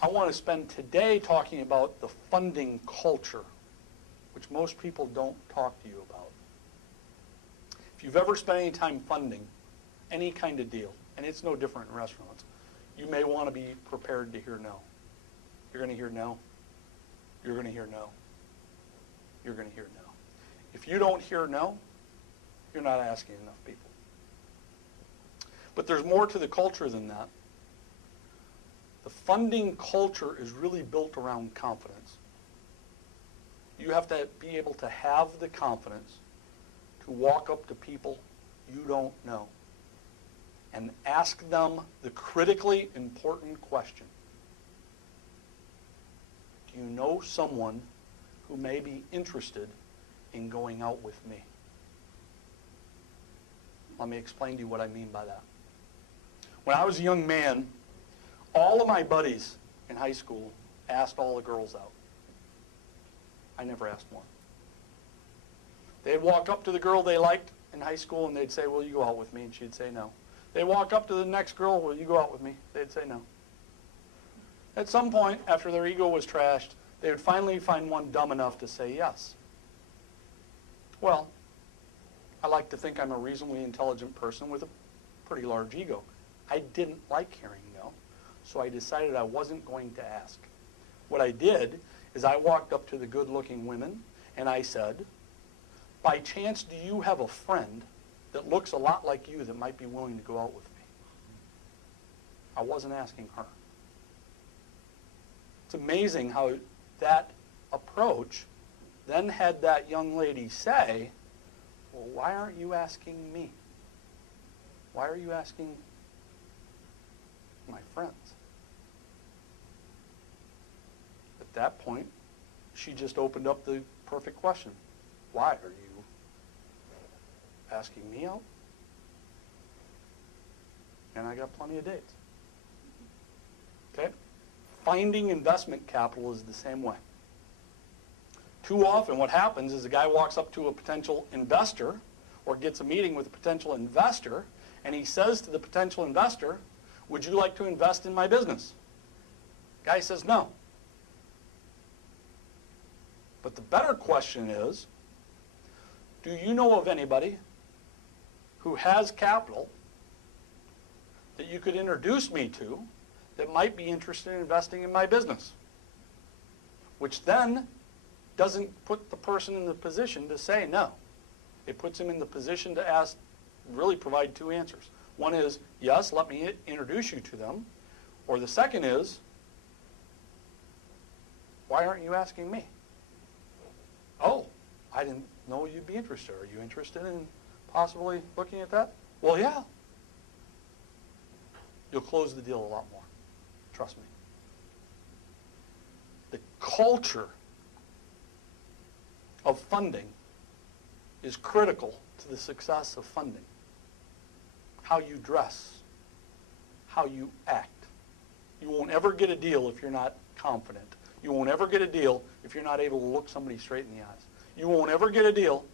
I want to spend today talking about the funding culture, which most people don't talk to you about. If you've ever spent any time funding any kind of deal, and it's no different in restaurants, you may want to be prepared to hear no. You're going to hear no. You're going to hear no. You're going to hear no. If you don't hear no, you're not asking enough people. But there's more to the culture than that. The funding culture is really built around confidence. You have to be able to have the confidence to walk up to people you don't know and ask them the critically important question. Do you know someone who may be interested in going out with me? Let me explain to you what I mean by that. When I was a young man, all of my buddies in high school asked all the girls out. I never asked one. They'd walk up to the girl they liked in high school and they'd say, will you go out with me? And she'd say no. They'd walk up to the next girl, will you go out with me? They'd say no. At some point, after their ego was trashed, they would finally find one dumb enough to say yes. Well, I like to think I'm a reasonably intelligent person with a pretty large ego. I didn't like hearing no, so I decided I wasn't going to ask. What I did is I walked up to the good-looking women and I said, by chance, do you have a friend that looks a lot like you that might be willing to go out with me? I wasn't asking her. It's amazing how that approach then had that young lady say, well, why aren't you asking me? Why are you asking my friends? At that point, she just opened up the perfect question. Why are you asking me out? And I got plenty of dates. Okay? Finding investment capital is the same way. Too often what happens is a guy walks up to a potential investor or gets a meeting with a potential investor and he says to the potential investor, would you like to invest in my business? Guy says no. But the better question is, do you know of anybody who has capital that you could introduce me to that might be interested in investing in my business? Which then doesn't put the person in the position to say no. It puts him in the position to ask, really provide two answers. One is, yes, let me introduce you to them. Or the second is, why aren't you asking me? Oh, I didn't know you'd be interested. Are you interested in possibly looking at that? Well, yeah. You'll close the deal a lot more. Trust me. The culture of funding is critical to the success of funding. How you dress, how you act. You won't ever get a deal if you're not confident. You won't ever get a deal if you're not able to look somebody straight in the eyes. You won't ever get a deal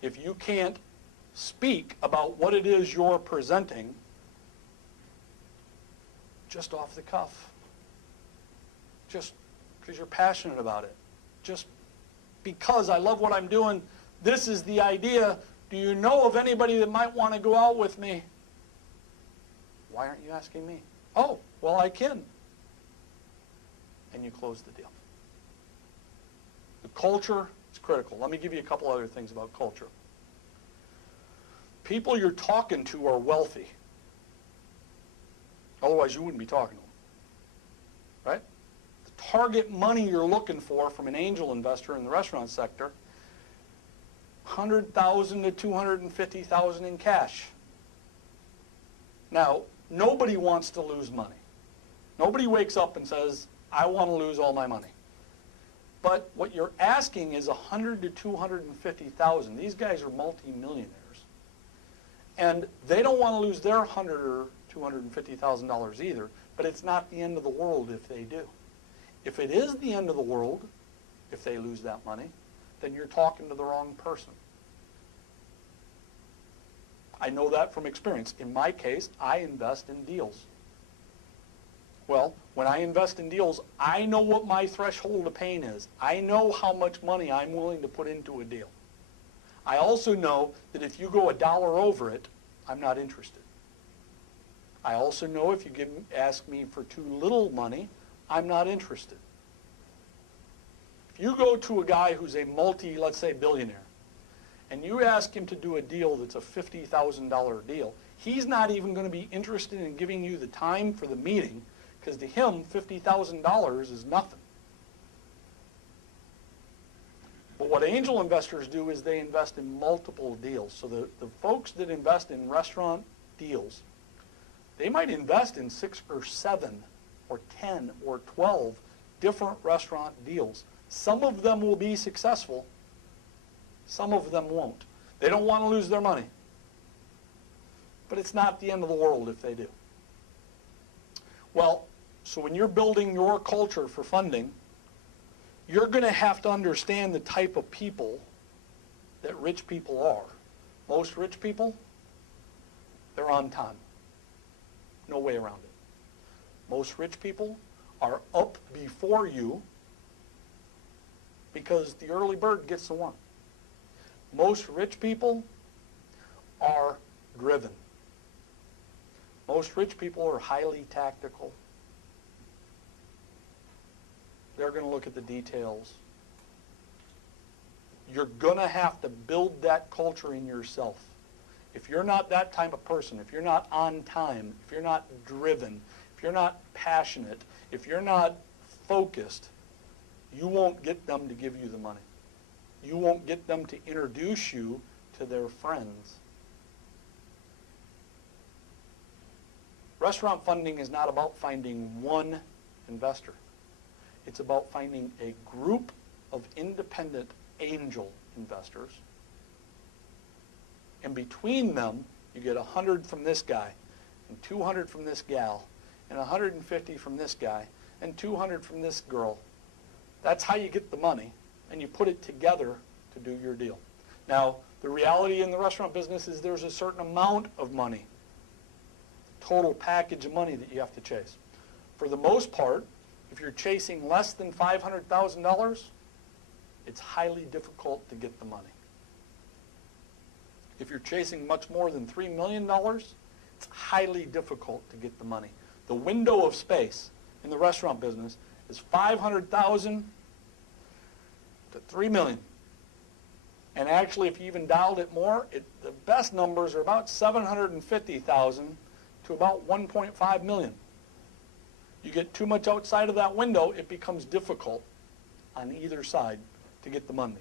if you can't speak about what it is you're presenting just off the cuff. Just because you're passionate about it. Just because I love what I'm doing, this is the idea. Do you know of anybody that might want to go out with me? Why aren't you asking me? Oh, well, I can. And you close the deal. The culture is critical. Let me give you a couple other things about culture. People you're talking to are wealthy. Otherwise, you wouldn't be talking to them. Right? The target money you're looking for from an angel investor in the restaurant sector, $100,000 to $250,000 in cash. Now, nobody wants to lose money. Nobody wakes up and says, I want to lose all my money. But what you're asking is $100,000 to $250,000. These guys are multi-millionaires. And they don't want to lose their $100,000 or $250,000 either, but it's not the end of the world if they do. If it is the end of the world, if they lose that money, then you're talking to the wrong person. I know that from experience. In my case, I invest in deals. Well, when When I invest in deals, I know what my threshold of pain is. I know how much money I'm willing to put into a deal. I also know that if you go $1 over it, I'm not interested. I also know if you ask me for too little money, I'm not interested. If you go to a guy who's a let's say billionaire, and you ask him to do a deal that's a $50,000 deal, he's not even going to be interested in giving you the time for the meeting, because to him, $50,000 is nothing. But what angel investors do is they invest in multiple deals. So the folks that invest in restaurant deals, they might invest in 6 or 7 or 10 or 12 different restaurant deals. Some of them will be successful. Some of them won't. They don't want to lose their money. But it's not the end of the world if they do. Well, so when you're building your culture for funding, you're going to have to understand the type of people that rich people are. Most rich people, they're on time. No way around it. Most rich people are up before you because the early bird gets the worm. Most rich people are driven. Most rich people are highly tactical. They're going to look at the details. You're going to have to build that culture in yourself. If you're not that type of person, if you're not on time, if you're not driven, if you're not passionate, if you're not focused, you won't get them to give you the money. You won't get them to introduce you to their friends. Restaurant funding is not about finding one investor. It's about finding a group of independent angel investors. And between them, you get 100 from this guy, and 200 from this gal, and 150 from this guy, and 200 from this girl. That's how you get the money, and you put it together to do your deal. Now, the reality in the restaurant business is there's a certain amount of money, total package of money that you have to chase. For the most part, if you're chasing less than $500,000, it's highly difficult to get the money. If you're chasing much more than $3 million, it's highly difficult to get the money. The window of space in the restaurant business is $500,000 to $3 million. And actually, if you even dialed it more, the best numbers are about $750,000 to about $1.5 million. You get too much outside of that window, it becomes difficult on either side to get the money.